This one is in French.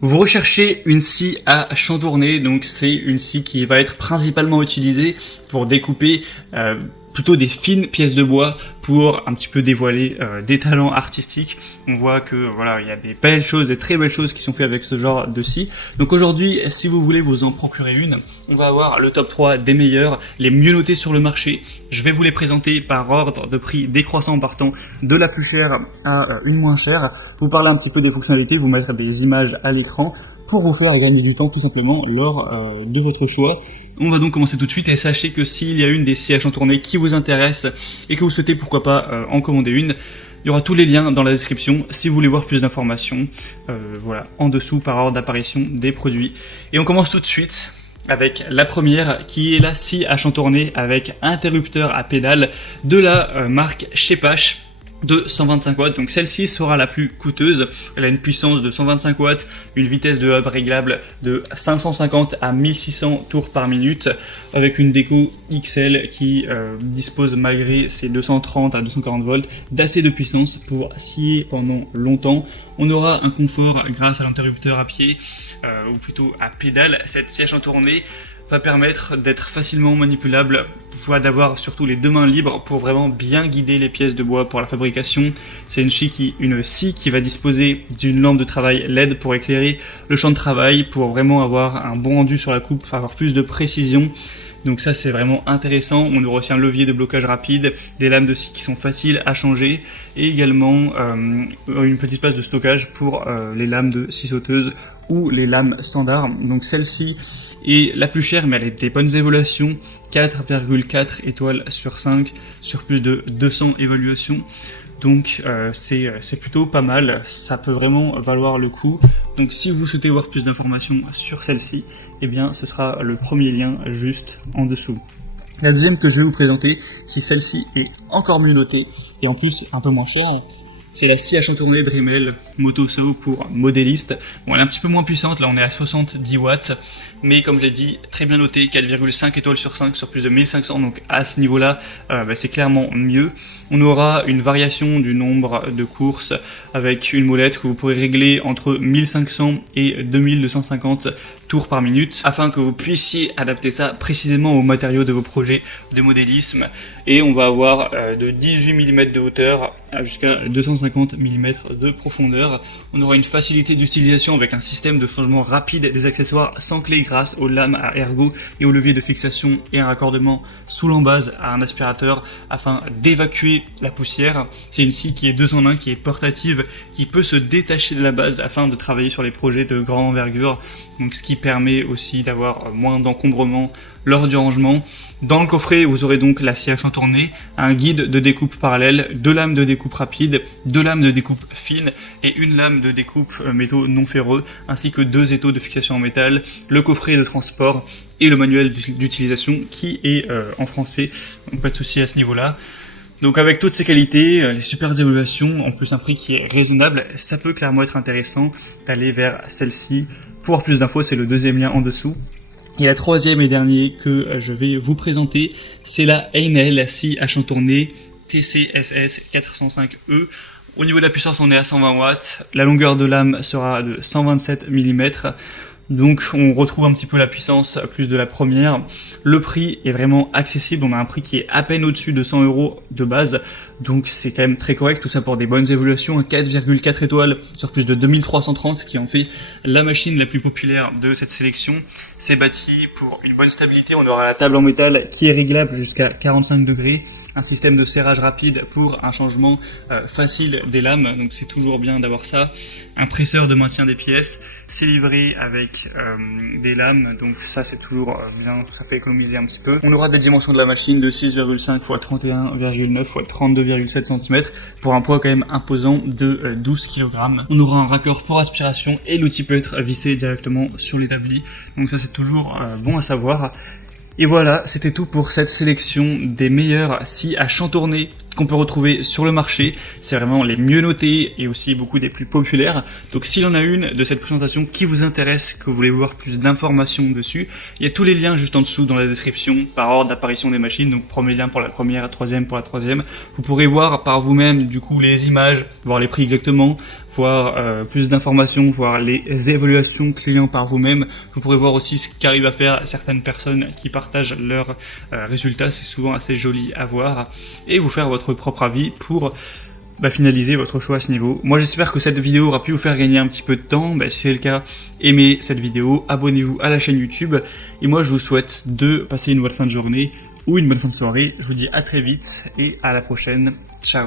Vous recherchez une scie à chantourner, donc c'est une scie qui va être principalement utilisée pour découper plutôt des fines pièces de bois pour un petit peu dévoiler des talents artistiques. On voit que voilà, il y a des belles choses, des très belles choses qui sont faites avec ce genre de scie. Donc aujourd'hui, si vous voulez vous en procurer une, on va avoir le top 3 des meilleurs, les mieux notés sur le marché. Je vais vous les présenter par ordre de prix décroissant en partant de la plus chère à une moins chère. Vous parler un petit peu des fonctionnalités, vous mettre des images à l'écran pour vous faire gagner du temps tout simplement lors de votre choix. On va donc commencer tout de suite et sachez que s'il y a une des scies à chantourner qui vous intéresse et que vous souhaitez pourquoi pas en commander une, il y aura tous les liens dans la description si vous voulez voir plus d'informations, voilà, en dessous par ordre d'apparition des produits. Et on commence tout de suite avec la première qui est la scie à chantourner avec interrupteur à pédale de la marque Shepash de 125 watts. Donc celle-ci sera la plus coûteuse. Elle a une puissance de 125 watts, une vitesse de hub réglable de 550 à 1600 tours par minute avec une déco XL qui dispose malgré ses 230 à 240 volts d'assez de puissance pour scier pendant longtemps. On aura un confort grâce à l'interrupteur à pied ou plutôt à pédale. Cette scie à chantourner va permettre d'être facilement manipulable, d'avoir surtout les deux mains libres pour vraiment bien guider les pièces de bois pour la fabrication. C'est une scie qui va disposer d'une lampe de travail LED pour éclairer le champ de travail, pour vraiment avoir un bon rendu sur la coupe, avoir plus de précision. Donc ça c'est vraiment intéressant. On aura aussi un levier de blocage rapide, des lames de scie qui sont faciles à changer et également une petite place de stockage pour les lames de scie sauteuse ou les lames standards. Donc celle-ci est la plus chère mais elle a des bonnes évaluations, 4,4 étoiles sur 5 sur plus de 200 évaluations. Donc c'est plutôt pas mal, ça peut vraiment valoir le coup. Donc si vous souhaitez voir plus d'informations sur celle-ci, eh bien ce sera le premier lien juste en dessous. La deuxième que je vais vous présenter, si celle-ci est encore mieux notée et en plus un peu moins chère, c'est la scie à chantourner Dremel Moto Saw pour modéliste. Bon, elle est un petit peu moins puissante, là on est à 70 watts, mais comme j'ai dit, très bien notée, 4,5 étoiles sur 5 sur plus de 1500, donc à ce niveau-là, c'est clairement mieux. On aura une variation du nombre de courses avec une molette que vous pourrez régler entre 1500 et 2250 tours par minute afin que vous puissiez adapter ça précisément aux matériaux de vos projets de modélisme. Et on va avoir de 18 mm de hauteur jusqu'à 250 mm de profondeur. On aura une facilité d'utilisation avec un système de changement rapide des accessoires sans clé grâce aux lames à ergot et au levier de fixation et un raccordement sous l'embase à un aspirateur afin d'évacuer la poussière. C'est une scie qui est 2 en 1, qui est portative, qui peut se détacher de la base afin de travailler sur les projets de grande envergure. Donc ce qui permet aussi d'avoir moins d'encombrement lors du rangement. Dans le coffret, vous aurez donc la scie à chantourner, un guide de découpe parallèle, 2 lames de découpe rapide, 2 lames de découpe fine et une lame de découpe métaux non ferreux, ainsi que 2 étaux de fixation en métal, le coffret de transport et le manuel d'utilisation qui est en français, donc pas de souci à ce niveau-là. Donc avec toutes ces qualités, les super évaluations, en plus un prix qui est raisonnable, ça peut clairement être intéressant d'aller vers celle-ci. Pour avoir plus d'infos, c'est le deuxième lien en dessous. Et la troisième et dernière que je vais vous présenter, c'est la Einel scie à chantourner TCSS 405E. Au niveau de la puissance, on est à 120 watts. La longueur de lame sera de 127 mm. Donc on retrouve un petit peu la puissance plus de la première. Le prix est vraiment accessible, on a un prix qui est à peine au-dessus de 100 € de base, donc c'est quand même très correct, tout ça pour des bonnes évaluations, 4,4 étoiles sur plus de 2330, ce qui en fait la machine la plus populaire de cette sélection. C'est bâti pour une bonne stabilité, on aura la table en métal qui est réglable jusqu'à 45 degrés, un système de serrage rapide pour un changement facile des lames, donc c'est toujours bien d'avoir ça, un presseur de maintien des pièces. C'est livré avec des lames, donc ça c'est toujours bien, ça fait économiser un petit peu. On aura des dimensions de la machine de 6,5 x 31,9 x 32,7 cm pour un poids quand même imposant de 12 kg. On aura un raccord pour aspiration et l'outil peut être vissé directement sur l'établi, donc ça c'est toujours bon à savoir. Et voilà, c'était tout pour cette sélection des meilleures scies à chantourner qu'on peut retrouver sur le marché. C'est vraiment les mieux notés et aussi beaucoup des plus populaires. Donc s'il y en a une de cette présentation qui vous intéresse, que vous voulez voir plus d'informations dessus, il y a tous les liens juste en dessous dans la description par ordre d'apparition des machines. Donc premier lien pour la première, troisième pour la troisième. Vous pourrez voir par vous-même du coup les images, voir les prix exactement, voir plus d'informations, voir les évaluations clients par vous-même. Vous pourrez voir aussi ce qu'arrivent à faire certaines personnes qui partagent leurs résultats. C'est souvent assez joli à voir et vous faire votre propre avis pour finaliser votre choix à ce niveau. Moi j'espère que cette vidéo aura pu vous faire gagner un petit peu de temps. Si c'est le cas, aimez cette vidéo, abonnez-vous à la chaîne YouTube et moi je vous souhaite de passer une bonne fin de journée ou une bonne fin de soirée. Je vous dis à très vite et à la prochaine. Ciao.